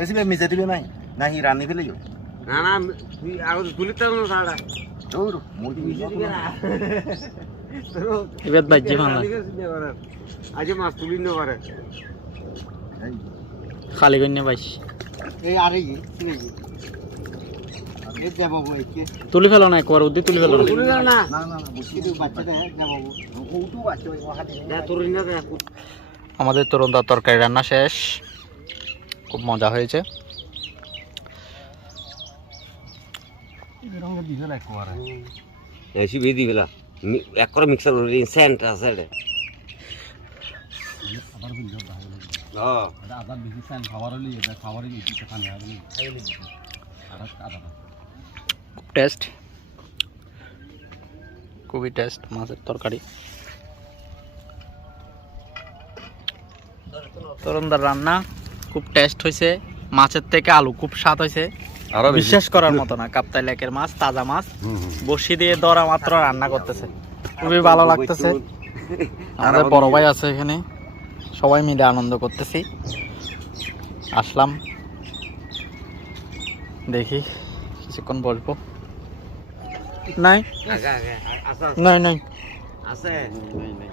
এসিবে মিশে দিবে নাই নাহি রান্নি ফেলে যাও না না তুই আগে তুলি তো না সাড়া দৌড় মুরগি মিশে দিবে না এবার বাজ্যে মারলা আজ মাছ তুলি না পারে খালি কন্যা পাইস এই আরে এই যাব একে তুলি ফেলো না একবার উদ্দি তুলি ফেলো তুলি না না না না বুঝি তো বাচ্চাটা যাব ওটু বাচ্চা ওই হাতে না তুলি না আমাদের তরুণদার তরকারি রান্না শেষ খুব মজা হয়েছে রঙের দিছে না কোয়ারে এসি বেদি বেলা এক করে মিক্সার করে সেন্ট আছে রে আবার বিল দাও হ্যাঁ এটা আবার বেশি সাইন খাবার হলি এটা খাবারই দিতে খানে হবে না খাইলি আবার আদা খুব টেস্ট খুবই টেস্ট মাছের তরকারি তরুণদার রান্না খুব টেস্ট হয়েছে মাছের থেকে আলু খুব স্বাদ হয়েছে বিশ্বাস করার মতো না কাপ্তাই লেকের মাছ তাজা মাছ বসি দিয়ে দরা মাত্র রান্না করতেছে খুবই ভালো লাগতেছে আমাদের বড় ভাই আছে এখানে সবাই মিলে আনন্দ করতেছি আসলাম দেখি কিছুক্ষণ বসবো নাই আগে আগে আছে নাই নাই আছে নাই নাই